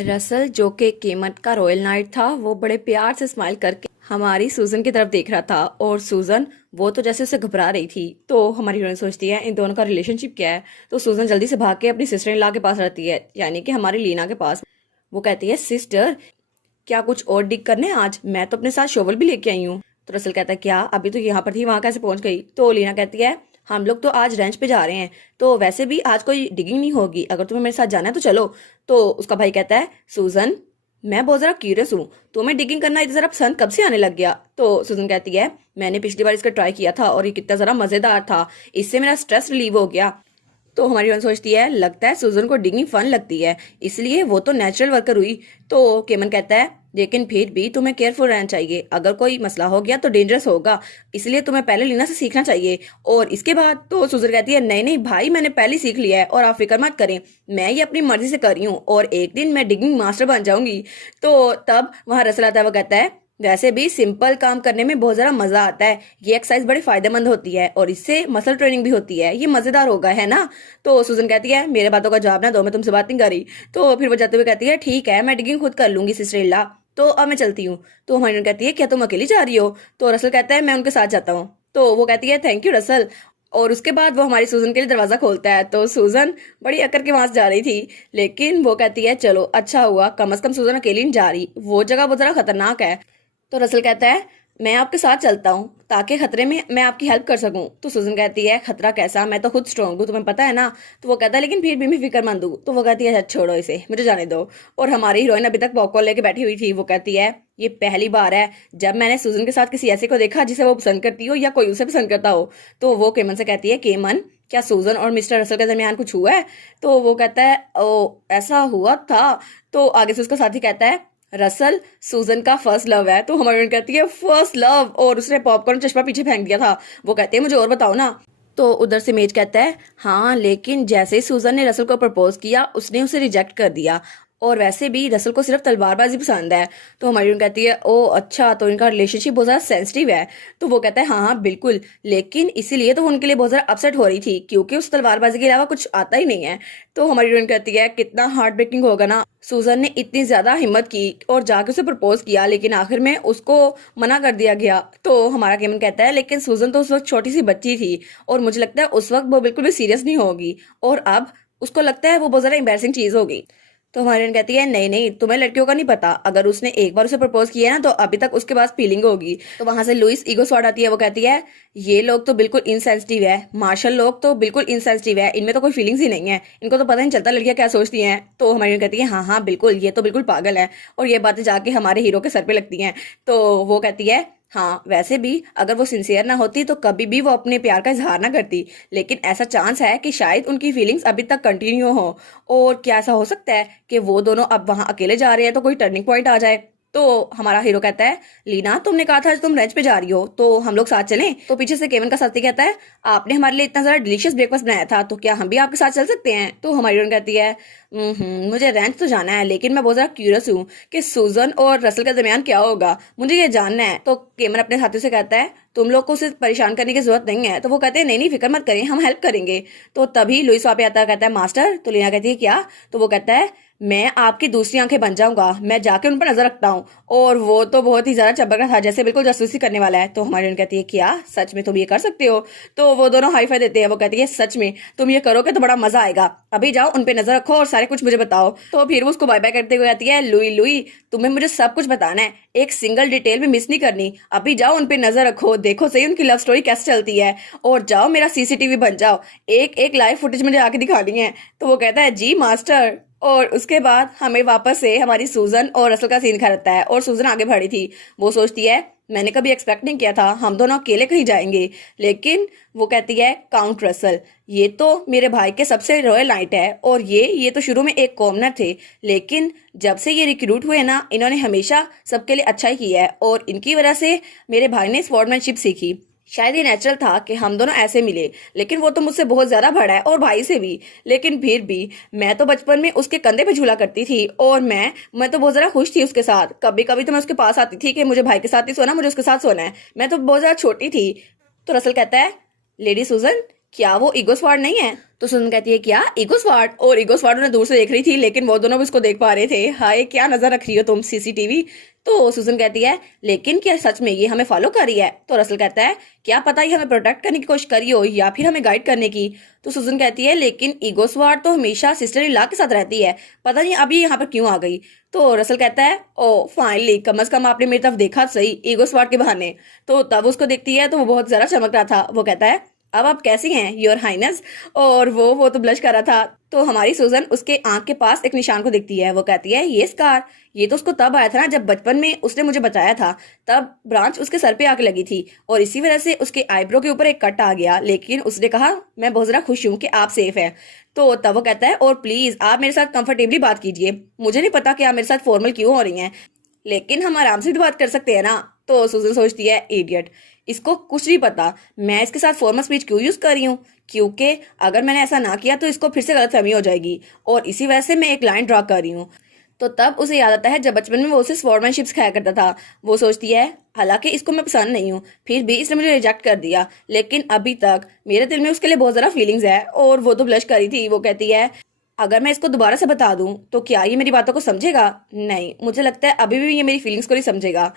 Russell जो कि कीमत का रॉयल नाइट था, वो बड़े प्यार से स्माइल करके हमारी सूजन की तरफ देख रहा था। और सूजन वो तो जैसे उसे घबरा रही थी। तो हमारी हीरोइन सोचती है इन दोनों का रिलेशनशिप क्या है। तो सूजन जल्दी से भाग के अपनी सिस्टर इन लॉ के पास रहती है, यानी कि हमारी लीना के पास। वो कहती है, सिस्टर क्या कुछ और डिग करने आज? मैं तो अपने साथ शोवल भी लेके आई हूँ। तो रसल कहता है, क्या अभी तो यहाँ पर थी, वहां कैसे पहुंच गई? तो लीना कहती है, हम लोग तो आज रेंच पे जा रहे हैं, तो वैसे भी आज कोई डिगिंग नहीं होगी, अगर तुम्हें मेरे साथ जाना है तो चलो। तो उसका भाई कहता है, सूजन मैं बहुत जरा क्यूरियस हूँ, तुम्हें डिगिंग करना इतना जरा पसंद कब से आने लग गया? तो सूजन कहती है, मैंने पिछली बार इसका ट्राई किया था और ये कितना जरा मजेदार था, इससे मेरा स्ट्रेस रिलीव हो गया। तो हमारी बहन सोचती है, लगता है सुजन को डिगिंग फन लगती है, इसलिए वो तो नेचुरल वर्कर हुई। तो केमन कहता है, लेकिन फिर भी तुम्हें केयरफुल रहना चाहिए, अगर कोई मसला हो गया तो डेंजरस होगा, इसलिए तुम्हें पहले लीना से सीखना चाहिए। और इसके बाद तो सुजन कहती है, नहीं नहीं भाई, मैंने पहले सीख लिया है और आप फिक्र मत करें, मैं ये अपनी मर्जी से कर रही हूँ और एक दिन मैं डिगिंग मास्टर बन जाऊंगी। तो तब वहां रसल आता है, वो कहता है, वैसे भी सिंपल काम करने में बहुत ज्यादा मजा आता है, ये एक्सरसाइज बड़ी फायदेमंद होती है और इससे मसल ट्रेनिंग भी होती है, ये मजेदार होगा, है ना? तो सुजन कहती है, मेरे बातों का जवाब ना दो, मैं तुमसे बात नहीं कर रही। तो फिर वो जाते हुए कहती है, ठीक है मैं डिगिंग खुद कर लूंगी सिस्टर इल्ला, तो अब मैं चलती हूँ। तो हमारी कहती है, क्या तुम अकेली जा रही हो? तो रसल कहता है, मैं उनके साथ जाता हूँ। तो वो कहती है, थैंक यू रसल। और उसके बाद वो हमारी सूजन के लिए दरवाजा खोलता है। तो सूजन बड़ी अकड़ के वहां से जा रही थी, लेकिन वो कहती है, चलो अच्छा हुआ, कम से कम सूजन अकेली नहीं जा रही, वो जगह बहुत जरा खतरनाक है। तो रसल कहता है, मैं आपके साथ चलता हूँ ताकि खतरे में मैं आपकी हेल्प कर सकूं। तो सुजन कहती है, खतरा कैसा, मैं तो खुद स्ट्रांग हूँ, तुम्हें पता है ना? तो वो कहता है, लेकिन फिर भी मैं फिक्रमंद हूँ। तो वो कहती है, अच्छा छोड़ो इसे, मुझे जाने दो। और हमारी हीरोइन अभी तक पॉपकॉर्न लेके बैठी हुई थी। वो कहती है, ये पहली बार है जब मैंने सुजन के साथ किसी ऐसे को देखा जिसे वो पसंद करती हो या कोई उसे पसंद करता हो। तो वो केमन से कहती है, केमन क्या सुजन और मिस्टर रसल के दरमियान कुछ हुआ है? तो वो कहता है, ओ ऐसा हुआ था। तो आगे से उसका साथी कहता है, रसल सूजन का फर्स्ट लव है। तो हमारी बहन कहती है, फर्स्ट लव? और उसने पॉपकॉर्न चश्मा पीछे फेंक दिया था। वो कहते हैं, मुझे और बताओ ना। तो उधर से मेज कहता है, हाँ लेकिन जैसे ही सूजन ने रसल को प्रपोज किया, उसने उसे रिजेक्ट कर दिया, और वैसे भी रसल को सिर्फ तलवारबाजी पसंद है। तो हमारी बहन कहती है, ओ अच्छा, तो इनका रिलेशनशिप बहुत ज्यादा सेंसिटिव है। तो वो कहता है, हाँ हाँ बिल्कुल, लेकिन इसीलिए तो वो उनके लिए बहुत ज्यादा अपसेट हो रही थी, क्योंकि उस तलवारबाजी के अलावा कुछ आता ही नहीं है। तो हमारी बहन कहती है, कितना हार्ट ब्रेकिंग होगा ना, सूजन ने इतनी ज्यादा हिम्मत की और जाके उसे प्रपोज किया, लेकिन आखिर में उसको मना कर दिया गया। तो हमारा केमन कहता है, लेकिन सूजन तो उस वक्त छोटी सी बच्ची थी और मुझे लगता है उस वक्त वो बिल्कुल भी सीरियस नहीं होगी, और अब उसको लगता है वो बहुत ज्यादा एम्बैरसिंग चीज होगी। तो हमारी बहन कहती है, नहीं नहीं, तुम्हें लड़कियों का नहीं पता, अगर उसने एक बार उसे प्रपोज किया है ना, तो अभी तक उसके पास फीलिंग होगी। तो वहां से लुइस ईगो स्वाड आती है। वो कहती है, ये लोग तो बिल्कुल इनसेंसिटिव है, मार्शल लोग तो बिल्कुल इनसेंसिटिव है, इनमें तो कोई फीलिंग्स ही नहीं है, इनको तो पता नहीं चलता लड़कियां क्या सोचती हैं। तो हमारी बहन कहती है, हाँ हाँ बिल्कुल, ये तो बिल्कुल पागल है। और ये बातें जाके हमारे हीरो के सर पे लगती हैं। तो वो कहती है, हाँ वैसे भी अगर वो सिंसियर ना होती तो कभी भी वो अपने प्यार का इजहार ना करती, लेकिन ऐसा चांस है कि शायद उनकी फीलिंग्स अभी तक कंटिन्यू हो। और क्या ऐसा हो सकता है कि वो दोनों अब वहां अकेले जा रहे हैं तो कोई टर्निंग पॉइंट आ जाए? तो हमारा हीरो कहता है, लीना तुमने कहा था तुम रेंच पे जा रही हो, तो हम लोग साथ चलें? तो पीछे से केवन का साथी कहता है, आपने हमारे लिए इतना ज्यादा डिलीशियस ब्रेकफास्ट बनाया था, तो क्या हम भी आपके साथ चल सकते हैं? तो हमारी हीरोइन कहती है, मुझे रेंच तो जाना है, लेकिन मैं बहुत ज्यादा क्यूरियस हूँ कि सूजन और रसल के दरमियान क्या होगा, मुझे ये जानना है। तो केमन अपने साथियों से कहता है, तुम लोग को उसे परेशान करने की जरूरत नहीं है। तो वो कहते हैं, नहीं नहीं फिक्र मत करें, हम हेल्प करेंगे। तो तभी लुइस वहां पे आता है, कहता है, मास्टर? तो लीना कहती है, क्या? तो वो कहता है, मैं आपकी दूसरी आंखें बन जाऊंगा, मैं जाके उन पर नजर रखता हूँ। और वो तो बहुत ही ज्यादा चबक रहा था, जैसे बिल्कुल जासूसी करने वाला है। तो हमारी बहन कहती है, क्या सच में तुम ये कर सकते हो? तो वो दोनों हाई फाई देते हैं। वो कहती है, सच में तुम ये करोगे तो बड़ा मजा आएगा, अभी जाओ उन पे नजर रखो और सारे कुछ मुझे बताओ। तो फिर वो उसको बाय बाय करते हुए कहती है, लुई लुई तुम्हें मुझे सब कुछ बताना है, एक सिंगल डिटेल भी मिस नहीं करनी, अभी जाओ उन पे नजर रखो, देखो सही उनकी लव स्टोरी कैसे चलती है, और जाओ मेरा सीसीटीवी बन जाओ, एक एक लाइव फुटेज मुझे आके दिखानी है। तो वो कहता है, जी मास्टर। और उसके बाद हमें वापस से हमारी सूजन और रसल का सीन दिखा है, और सूजन आगे बढ़ी थी। वो सोचती है, मैंने कभी एक्सपेक्ट नहीं किया था हम दोनों अकेले कहीं जाएंगे, लेकिन वो कहती है, काउंट रसल ये तो मेरे भाई के सबसे रॉयल नाइट है, और ये तो शुरू में एक कॉमनर थे, लेकिन जब से ये रिक्रूट हुए ना, इन्होंने हमेशा सबके लिए अच्छा ही किया है, और इनकी वजह से मेरे भाई ने स्पोर्ट्समैनशिप सीखी। शायद ये नेचुरल था कि हम दोनों ऐसे मिले, लेकिन वो तो मुझसे बहुत ज्यादा बड़ा है और भाई से भी, लेकिन फिर भी मैं तो बचपन में उसके कंधे पे झूला करती थी, और मैं तो बहुत ज्यादा खुश थी उसके साथ, कभी कभी तो मैं उसके पास आती थी कि मुझे भाई के साथ ही सोना, मुझे उसके साथ सोना है, मैं तो बहुत ज्यादा छोटी थी। तो रसल कहता है, लेडी सूजन क्या वो ईगो स्वार नहीं है? तो सुन कहती है क्या ईगो स्वाट, और ईगो स्वाट उन्हें दूर से देख रही थी लेकिन वो दोनों भी उसको देख पा रहे थे। हाय क्या नजर रख रही हो तुम सीसीटीवी। तो सुजन कहती है लेकिन क्या सच में ये हमें फॉलो कर रही है। तो रसल कहता है क्या पता ये हमें प्रोटेक्ट करने की कोशिश करी हो या फिर हमें गाइड करने की। तो सुजन कहती है लेकिन ईगो स्वाट तो हमेशा सिस्टर इन लॉ के साथ रहती है, पता नहीं अभी यहाँ पर क्यों आ गई। तो रसल कहता है ओ फाइनली कम से कम आपने मेरी तरफ देखा सही ईगो स्वाट के बहाने। तो तब उसको देखती है तो वो बहुत ज्यादा चमक रहा था। वो कहता है अब आप कैसी हैं योर हाइनेस, और वो तो ब्लश कर रहा था। तो हमारी सुजन उसके आंख के पास एक निशान को देखती है। वो कहती है ये स्कार, ये तो उसको तब आया था ना जब बचपन में उसने मुझे बताया था, तब ब्रांच उसके सर पे आके लगी थी और इसी वजह से उसके आईब्रो के ऊपर एक कट आ गया, लेकिन उसने कहा मैं बहुत ज्यादा खुश हूँ कि आप सेफ हैं। तो तब वो कहता है और प्लीज आप मेरे साथ कंफर्टेबली बात कीजिए, मुझे नहीं पता कि आप मेरे साथ फॉर्मल क्यों हो रही हैं, लेकिन हम आराम से भी बात कर सकते हैं ना। तो सुजन सोचती है इडियट, इसको कुछ नहीं पता मैं इसके साथ फॉर्मल स्पीच क्यों यूज कर रही हूँ, क्योंकि अगर मैंने ऐसा ना किया तो इसको फिर से गलतफहमी हो जाएगी और इसी वजह से मैं एक लाइन ड्रॉ कर रही हूँ। तो तब उसे याद आता है जब बचपन में वो उसे स्वॉर्डमैनशिप सिखाया करता था। वो सोचती है हालांकि इसको मैं पसंद नहीं हूँ फिर भी इसने मुझे रिजेक्ट कर दिया, लेकिन अभी तक मेरे दिल में उसके लिए बहुत ज्यादा फीलिंग्स है। और वो तो ब्लश करी थी। वो कहती है अगर मैं इसको दोबारा से बता दूं तो क्या ये मेरी बातों को समझेगा, नहीं मुझे लगता है अभी भी ये मेरी फीलिंग्स को नहीं समझेगा।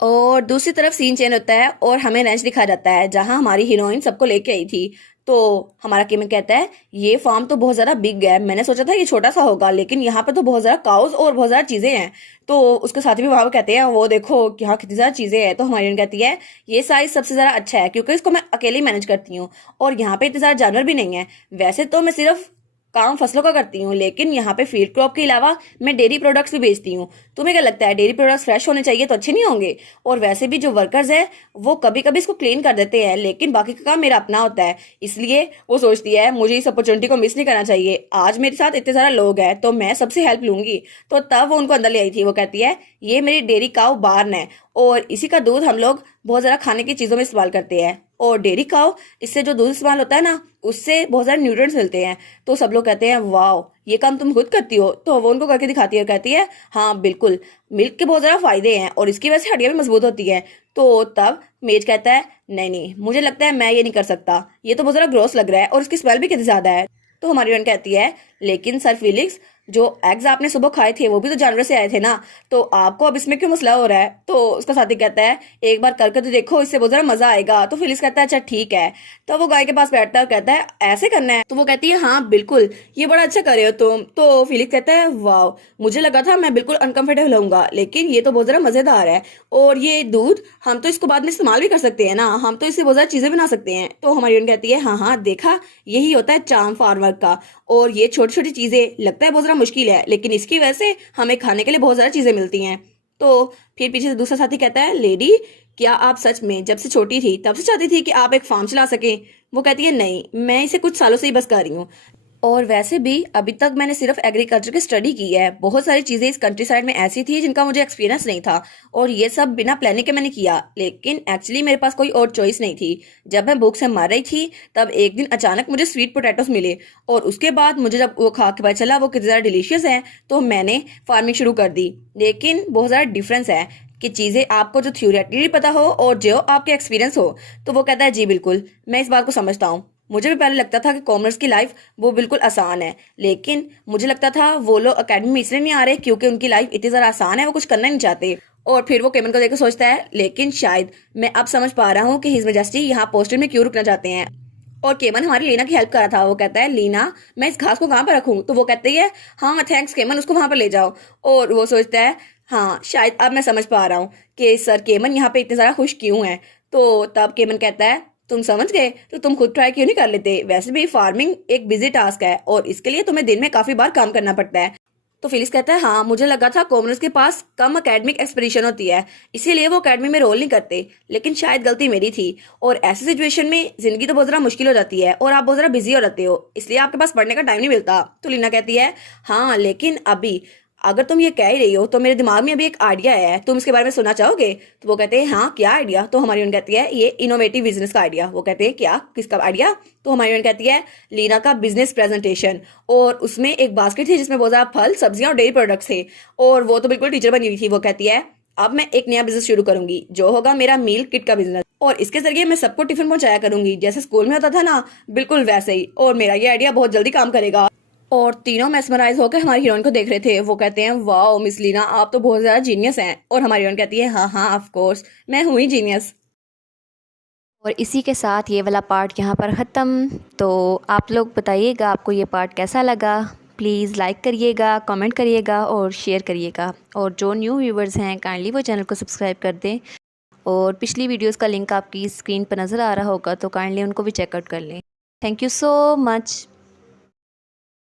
और दूसरी तरफ सीन चेंज होता है और हमें रैंच दिखाया जाता है जहां हमारी हीरोइन सबको लेके आई थी। तो हमारा केमन कहता है ये फार्म तो बहुत ज्यादा बिग है, मैंने सोचा था ये छोटा सा होगा, लेकिन यहाँ पे तो बहुत ज्यादा काउस और बहुत ज्यादा चीजें हैं। तो उसके साथ भी वहां पे कहते हैं वो देखो यहाँ कितनी ज्यादा चीजें हैं। तो हमारी हीरोइन कहती है ये साइज सबसे ज्यादा अच्छा है क्योंकि इसको मैं अकेले मैनेज करती हूँ और यहाँ पे इतने ज्यादा जानवर भी नहीं है। वैसे तो मैं सिर्फ काम फसलों का करती हूँ, लेकिन यहाँ पे फीड क्रॉप के अलावा मैं डेयरी प्रोडक्ट्स भी बेचती हूँ। तुम्हें क्या लगता है डेयरी प्रोडक्ट्स फ्रेश होने चाहिए तो अच्छे नहीं होंगे, और वैसे भी जो वर्कर्स हैं वो कभी कभी इसको क्लीन कर देते हैं, लेकिन बाकी का काम मेरा अपना होता है। इसलिए वो सोचती है मुझे इस अपॉर्चुनिटी को मिस नहीं करना चाहिए, आज मेरे साथ इतने सारे लोग हैं तो मैं सबसे हेल्प लूंगी। तो तब वो उनको अंदर ले आई थी। वो कहती है ये मेरी डेयरी काउ बार्न है और इसी का दूध हम लोग बहुत ज्यादा खाने की चीजों में इस्तेमाल करते हैं, और डेयरी काउ इससे जो दूध इस्तेमाल होता है ना उससे बहुत सारे न्यूट्रिएंट्स मिलते हैं। तो सब लोग कहते हैं वाह ये काम तुम खुद करती हो। तो वो उनको करके दिखाती है, कहती है हाँ बिल्कुल मिल्क के बहुत ज्यादा फायदे हैं और इसकी वजह से हड्डियां भी मजबूत होती हैं। तो तब मेज कहता है नहीं नहीं मुझे लगता है मैं ये नहीं कर सकता, ये तो बहुत ज्यादा ग्रोस लग रहा है और इसकी स्मेल भी कितनी ज्यादा है। तो हमारी बहन कहती है लेकिन सर फिलिक्स जो एग्स आपने सुबह खाए थे वो भी तो जानवर से आए थे ना, तो आपको अब इसमें क्यों मसला हो रहा है। तो उसका साथी कहता है एक बार करके तो देखो, इससे बहुत ज्यादा मजा आएगा। तो फिलिक्स कहता है अच्छा ठीक है। तो वो गाय के पास बैठता है और कहता है ऐसे करना है। तो वो कहती है हाँ बिल्कुल ये बड़ा अच्छा कर रहे हो तुम। तो फिलिक्स कहता है वाह मुझे लगा था मैं बिल्कुल अनकंफर्टेबल होऊंगा, लेकिन ये तो बहुत ज्यादा मजेदार है, और ये दूध हम तो इसको बाद में इस्तेमाल भी कर सकते हैं ना, हम तो इससे बहुत ज्यादा चीजें बना सकते हैं। तो हमारी बहन कहती है हाँ हाँ देखा यही होता है चार्म फार्मर का, और ये छोटी छोटी चीजें लगता है बहुत ज्यादा मुश्किल है लेकिन इसकी वजह से हमें खाने के लिए बहुत ज्यादा चीजें मिलती हैं। तो फिर पीछे से दूसरा साथी कहता है लेडी क्या आप सच में जब से छोटी थी तब से चाहती थी कि आप एक फार्म चला सकें। वो कहती है नहीं मैं इसे कुछ सालों से ही बस कर रही हूँ, और वैसे भी अभी तक मैंने सिर्फ एग्रीकल्चर की स्टडी की है, बहुत सारी चीजें इस कंट्री साइड में ऐसी थी जिनका मुझे एक्सपीरियंस नहीं था और ये सब बिना प्लानिंग के मैंने किया, लेकिन एक्चुअली मेरे पास कोई और चॉइस नहीं थी। जब मैं भूख से मर रही थी तब एक दिन अचानक मुझे स्वीट पोटैटोस मिले और उसके बाद मुझे जब वो खा के पता चला वो कितने ज्यादा डिलीशियस है तो मैंने फार्मिंग शुरू कर दी। लेकिन बहुत ज्यादा डिफरेंस है कि चीजें आपको जो थ्योरेटिकली पता हो और जो आपके एक्सपीरियंस हो। तो वो कहता है जी बिल्कुल मैं इस बात को समझता हूँ, मुझे भी पहले लगता था कि कॉमर्स की लाइफ वो बिल्कुल आसान है, लेकिन मुझे लगता था वो लोग अकेडमी में इसलिए नहीं आ रहे क्योंकि उनकी लाइफ इतनी ज़्यादा आसान है, वो कुछ करना नहीं चाहते। और फिर वो केमन को देखकर सोचता है लेकिन शायद मैं अब समझ पा रहा हूँ कि हिज मेजेस्टी यहाँ पोस्टर में क्यों रुकना चाहते हैं। और केमन हमारी लीना की हेल्प कर रहा था। वो कहता है लीना मैं इस घास को कहाँ पर रखूँ। तो वो कहती है हाँ थैंक्स केमन उसको वहां पर ले जाओ। और वो सोचता है हाँ शायद अब मैं समझ पा रहा हूँ कि सर केमन यहाँ पे इतने ज़्यादा खुश क्यों हैं। तो तब केमन कहता है तुम समझ गए तो तुम खुद ट्राई क्यों नहीं कर लेते, वैसे भी फार्मिंग एक बिजी टास्क है और इसके लिए तुम्हें दिन में काफी बार काम करना पड़ता है। तो फिलिक्स कहता है हाँ मुझे लगा था कॉमर्स के पास कम एकेडमिक एक्सपीडिशन होती है इसीलिए वो एकेडमी में रोल नहीं करते, लेकिन शायद गलती मेरी थी और ऐसी सिचुएशन में जिंदगी तो बहुत ज़्यादा मुश्किल हो जाती है और आप बहुत ज़्यादा बिजी हो जाते हो, इसलिए आपके पास पढ़ने का टाइम नहीं मिलता। तो लीना कहती है हाँ लेकिन अभी अगर तुम ये कह ही रही हो तो मेरे दिमाग में अभी एक आइडिया है, तुम इसके बारे में सुनना चाहोगे। तो वो कहते हैं हाँ क्या आइडिया। तो हमारी बहन कहती है ये इनोवेटिव बिजनेस का आइडिया। वो कहते हैं क्या किसका आइडिया। तो हमारी बहन कहती है लीना का बिजनेस प्रेजेंटेशन, और उसमें एक बास्केट थी जिसमें बहुत ज्यादा फल सब्जियां और डेयरी प्रोडक्ट्स थे और वो तो बिल्कुल टीचर बनी हुई थी। वो कहती है अब मैं एक नया बिजनेस शुरू करूंगी जो होगा मेरा मील किट का बिजनेस, और इसके जरिए मैं सबको टिफिन पहुंचाया करूंगी जैसे स्कूल में होता था ना, बिल्कुल वैसे ही। और मेरा ये आइडिया बहुत जल्दी काम करेगा। और तीनों मेस्मराइज होकर हमारी हीरोइन को देख रहे थे। वो कहते हैं वाओ मिस लीना, आप तो बहुत ज्यादा जीनियस हैं। और हमारी हीरोइन कहती है हाँ हाँ ऑफ कोर्स, मैं हूँ ही जीनियस। और इसी के साथ ये वाला पार्ट यहाँ पर ख़त्म। तो आप लोग बताइएगा आपको ये पार्ट कैसा लगा। प्लीज़ लाइक करिएगा, कमेंट करिएगा और शेयर करिएगा। और जो न्यू व्यूवर्स हैं काइंडली वो चैनल को सब्सक्राइब कर दें। और पिछली वीडियोस का लिंक आपकी स्क्रीन पर नज़र आ रहा होगा तो काइंडली उनको भी चेकआउट कर लें। Thank you so much.